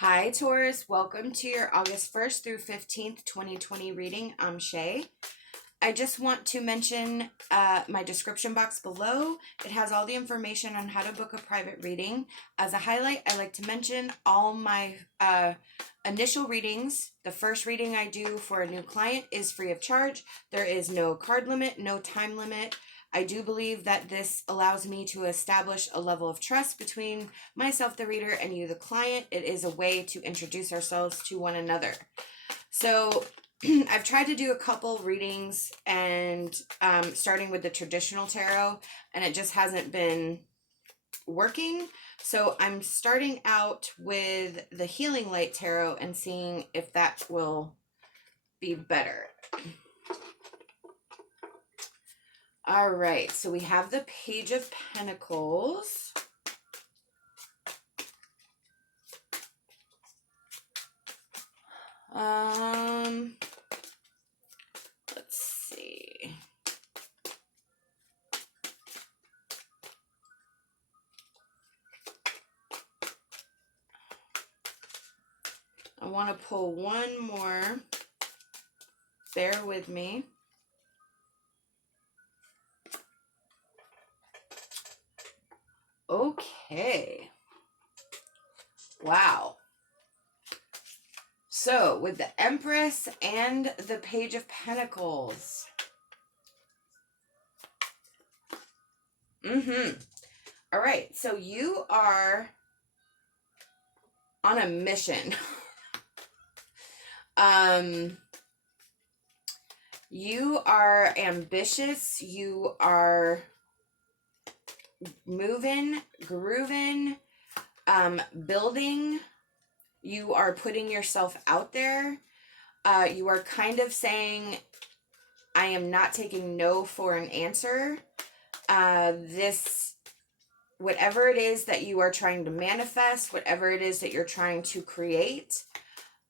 Hi, Taurus. Welcome to your August 1st through 15th, 2020 reading. I'm Shay. I just want to mention my description box below. It has all the information on how to book a private reading. As a highlight, I like to mention all my initial readings. The first reading I do for a new client is free of charge. There is no card limit, no time limit. I do believe that this allows me to establish a level of trust between myself, the reader, and you, the client. It is a way to introduce ourselves to one another. So I've tried to do a couple readings and starting with the traditional tarot, and it just hasn't been working. So I'm starting out with the Healing Light Tarot and seeing if that will be better. All right, so we have the Page of Pentacles. Let's see. I want to pull one more. Bear with me. Okay. Wow. So, with the Empress and the Page of Pentacles. All right. So, you are on a mission. You are ambitious. You are moving, grooving, building. You are putting yourself out there. You are kind of saying, I am not taking no for an answer. Whatever it is that you are trying to manifest, whatever it is that you're trying to create,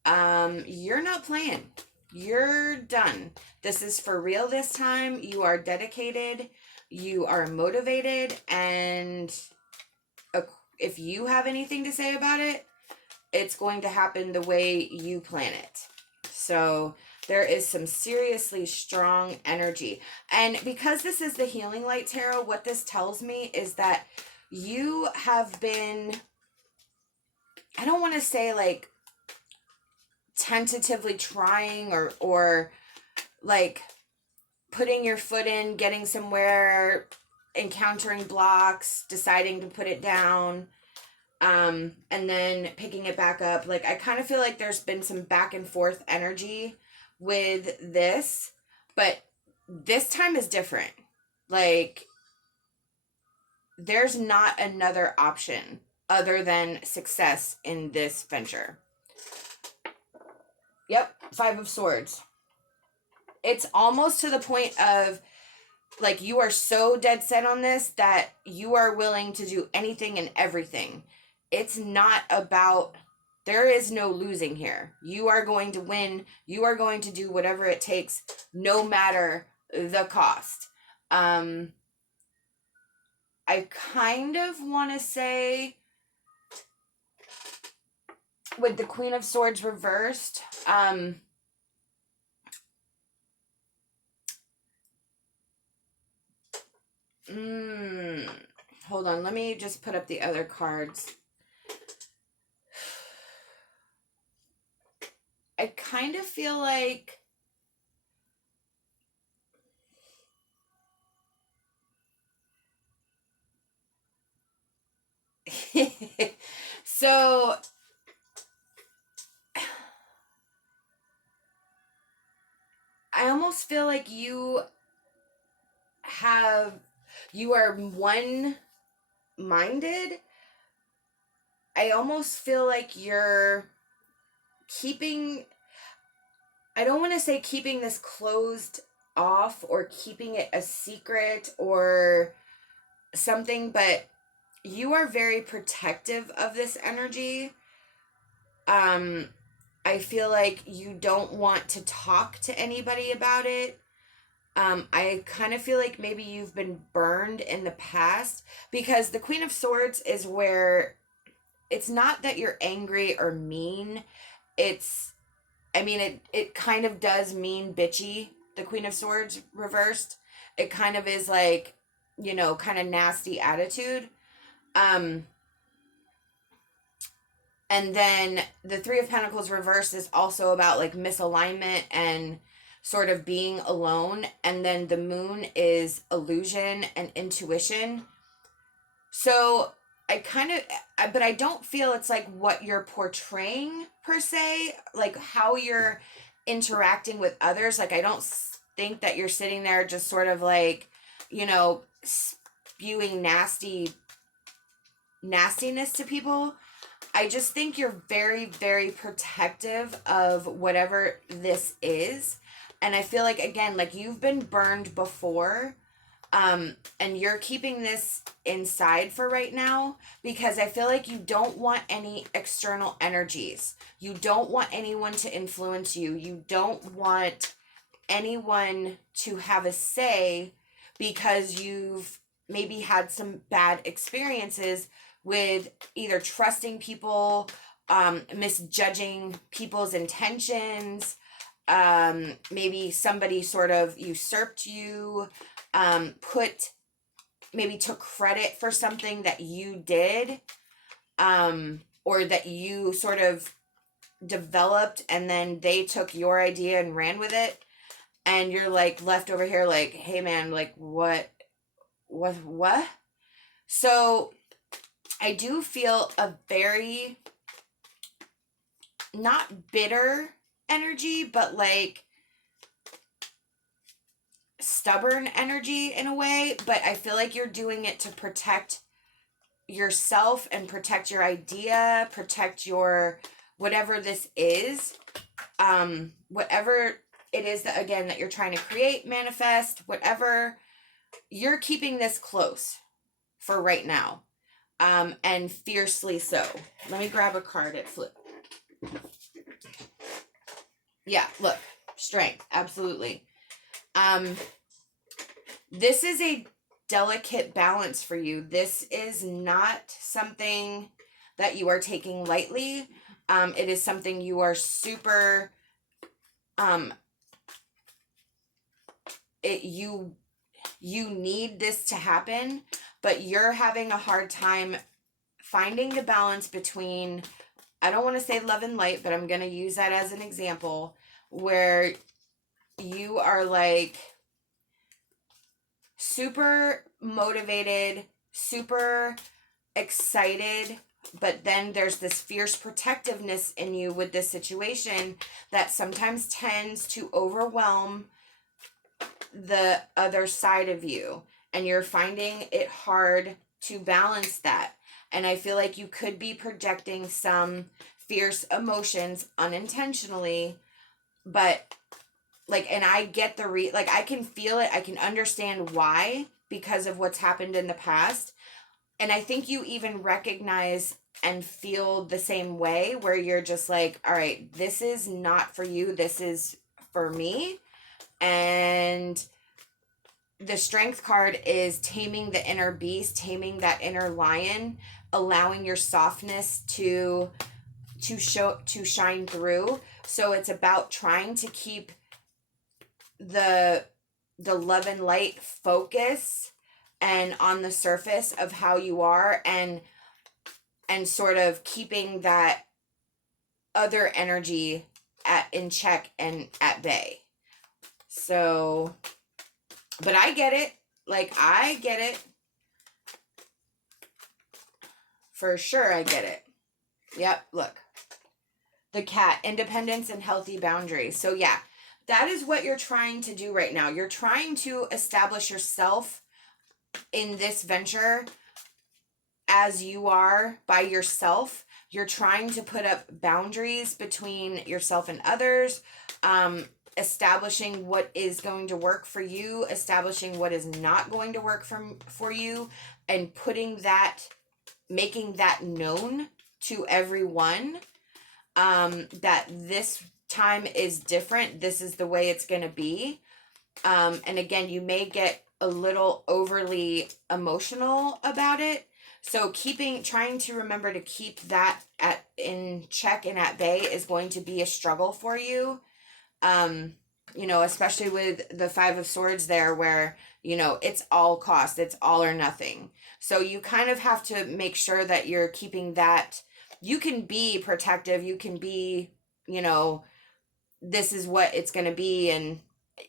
you're not playing. You're done. This is for real this time. You are dedicated. You are motivated. And if you have anything to say about it, it's going to happen the way you plan it. So there is some seriously strong energy. And because this is the Healing Light Tarot, what this tells me is that you have been, I don't want to say like tentatively trying or like putting your foot in, getting somewhere, encountering blocks, deciding to put it down, and then picking it back up. Like, I kind of feel like there's been some back and forth energy with this, but this time is different. Like, there's not another option other than success in this venture. Yep, Five of Swords. It's almost to the point of, like, you are so dead set on this that you are willing to do anything and everything. It's not about, there is no losing here. You are going to win. You are going to do whatever it takes, no matter the cost. I kind of want to say, with the Queen of Swords reversed, hold on, let me just put up the other cards. I kind of feel like so I almost feel like you are one-minded. I almost feel like you're keeping, I don't want to say keeping this closed off or keeping it a secret or something, but you are very protective of this energy. I feel like you don't want to talk to anybody about it. I kind of feel like maybe you've been burned in the past, because the Queen of Swords is where it's not that you're angry or mean. It's, I mean, it kind of does mean bitchy, the Queen of Swords reversed. It kind of is like, you know, kind of nasty attitude. And then the Three of Pentacles reversed is also about like misalignment and sort of being alone. And then the Moon is illusion and intuition. So but I don't feel it's like what you're portraying per se, like how you're interacting with others. Like, I don't think that you're sitting there just sort of like, you know, spewing nastiness to people. I just think you're very, very protective of whatever this is. And I feel like, again, like you've been burned before. And you're keeping this inside for right now because I feel like you don't want any external energies. You don't want anyone to influence you. You don't want anyone to have a say because you've maybe had some bad experiences with either trusting people, misjudging people's intentions, maybe somebody sort of usurped you, maybe took credit for something that you did, or that you sort of developed and then they took your idea and ran with it. And you're like left over here like, hey man, like what? So I do feel a very, not bitter energy, but like stubborn energy in a way. But I feel like you're doing it to protect yourself and protect your idea, protect your whatever this is, whatever it is that, again, that you're trying to create, manifest, whatever. You're keeping this close for right now, and fiercely so. Let me grab a card at flip. Yeah, look, strength, absolutely. This is a delicate balance for you. This is not something that you are taking lightly. It is something you are super, you need this to happen, but you're having a hard time finding the balance between, I don't want to say love and light, but I'm going to use that as an example, where you are like super motivated, super excited, but then there's this fierce protectiveness in you with this situation that sometimes tends to overwhelm the other side of you, and you're finding it hard to balance that. And I feel like you could be projecting some fierce emotions unintentionally, but like, and I get like, I can feel it, I can understand why, because of what's happened in the past. And I think you even recognize and feel the same way, where you're just like, all right, this is not for you, this is for me. And the Strength card is taming the inner beast, taming that inner lion, allowing your softness to shine through. So it's about trying to keep the love and light focus and on the surface of how you are, and sort of keeping that other energy in check and at bay. So, but I get it. Like, I get it. For sure, I get it. Yep, look. The cat, independence and healthy boundaries. So yeah, that is what you're trying to do right now. You're trying to establish yourself in this venture as you are by yourself. You're trying to put up boundaries between yourself and others, establishing what is going to work for you, establishing what is not going to work for you, and making that known to everyone, that this time is different. This is the way it's going to be. And again, you may get a little overly emotional about it, So trying to remember to keep that in check and at bay is going to be a struggle for you. Especially with the Five of Swords there, where, it's all cost, it's all or nothing. So you kind of have to make sure that you're keeping that. You can be protective, you can be, this is what it's going to be. And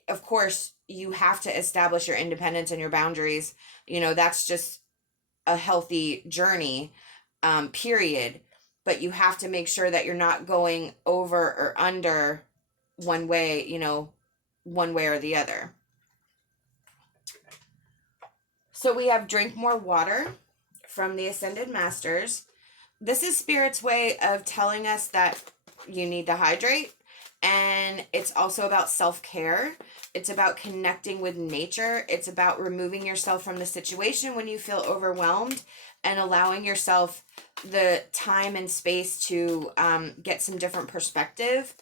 of course, you have to establish your independence and your boundaries. That's just a healthy journey, period. But you have to make sure that you're not going over or under one way, one way or the other. So we have drink more water from the Ascended Masters. This is Spirit's way of telling us that you need to hydrate. And it's also about self-care. It's about connecting with nature. It's about removing yourself from the situation when you feel overwhelmed and allowing yourself the time and space to get some different perspective,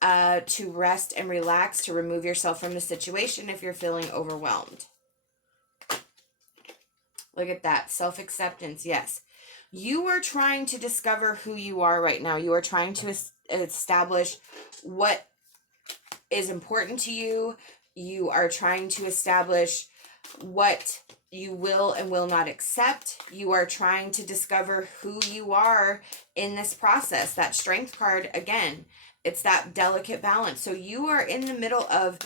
to rest and relax, to remove yourself from the situation if you're feeling overwhelmed. Look at that. Self-acceptance. Yes. You are trying to discover who you are right now. You are trying to establish what is important to you. You are trying to establish what you will and will not accept. You are trying to discover who you are in this process. That Strength card, again, it's that delicate balance. So you are in the middle of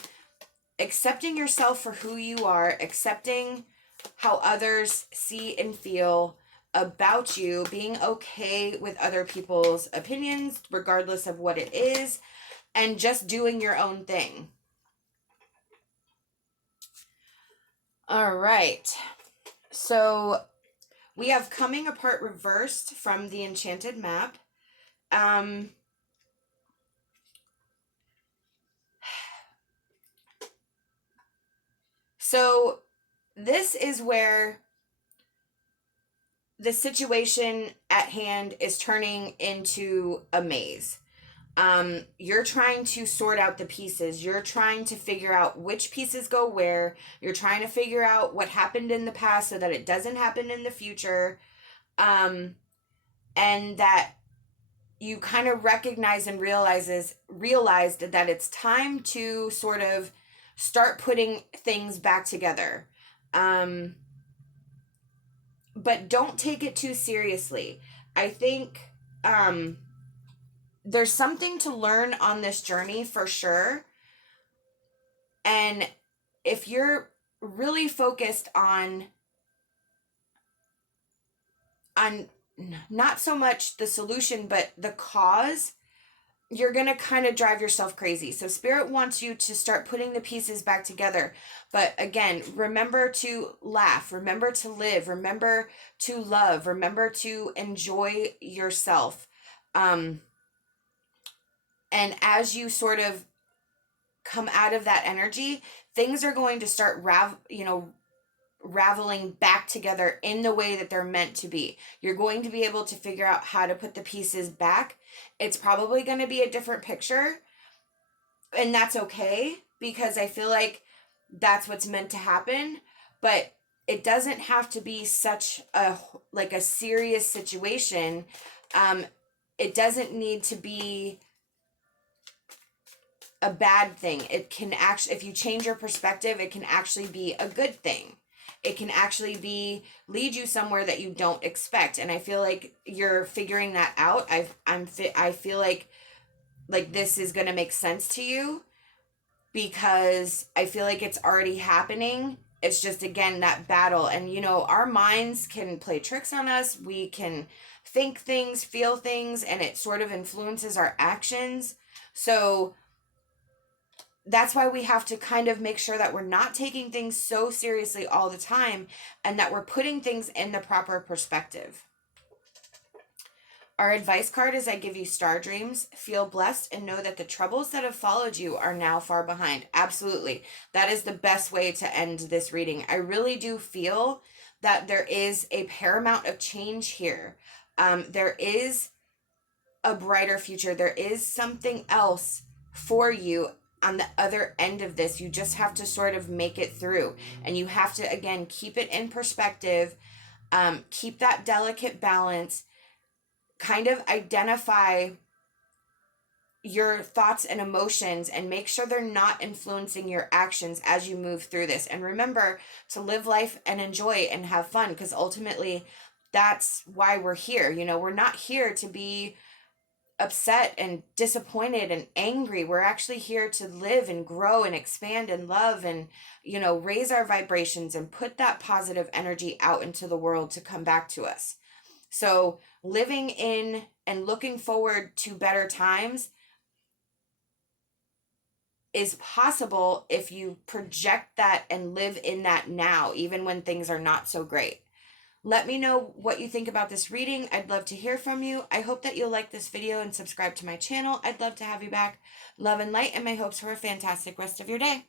accepting yourself for who you are, accepting how others see and feel about you, being okay with other people's opinions, regardless of what it is, and just doing your own thing. All right. So we have coming apart reversed from the Enchanted Map. So this is where the situation at hand is turning into a maze. You're trying to sort out the pieces. You're trying to figure out which pieces go where. You're trying to figure out what happened in the past so that it doesn't happen in the future. And that you kind of recognize and realized that it's time to sort of start putting things back together. But don't take it too seriously. I think there's something to learn on this journey for sure. And if you're really focused on not so much the solution, but the cause, you're going to kind of drive yourself crazy. So Spirit wants you to start putting the pieces back together. But again, remember to laugh, remember to live, remember to love, remember to enjoy yourself. And as you sort of come out of that energy, things are going to start raveling back together in the way that they're meant to be. You're going to be able to figure out how to put the pieces back. It's probably going to be a different picture, and that's okay, because I feel like that's what's meant to happen. But it doesn't have to be such a serious situation. It doesn't need to be a bad thing. It can actually, if you change your perspective, it can actually be a good thing. It can actually lead you somewhere that you don't expect. And I feel like you're figuring that out. I feel like this is going to make sense to you, because I feel like it's already happening. It's just, again, that battle. And, our minds can play tricks on us. We can think things, feel things, and it sort of influences our actions. So that's why we have to kind of make sure that we're not taking things so seriously all the time, and that we're putting things in the proper perspective. Our advice card is I give you star dreams. Feel blessed and know that the troubles that have followed you are now far behind. Absolutely. That is the best way to end this reading. I really do feel that there is a paramount of change here. There is a brighter future. There is something else for you on the other end of this. You just have to sort of make it through, and you have to, again, keep it in perspective. Keep that delicate balance. Kind of identify your thoughts and emotions and make sure they're not influencing your actions as you move through this. And remember to live life and enjoy and have fun, because ultimately that's why we're here. You know, we're not here to be upset and disappointed and angry. We're actually here to live and grow and expand and love and, you know, raise our vibrations and put that positive energy out into the world to come back to us. So living in and looking forward to better times is possible if you project that and live in that now, even when things are not so great. Let me know what you think about this reading. I'd love to hear from you. I hope that you'll like this video and subscribe to my channel. I'd love to have you back. Love and light, and my hopes for a fantastic rest of your day.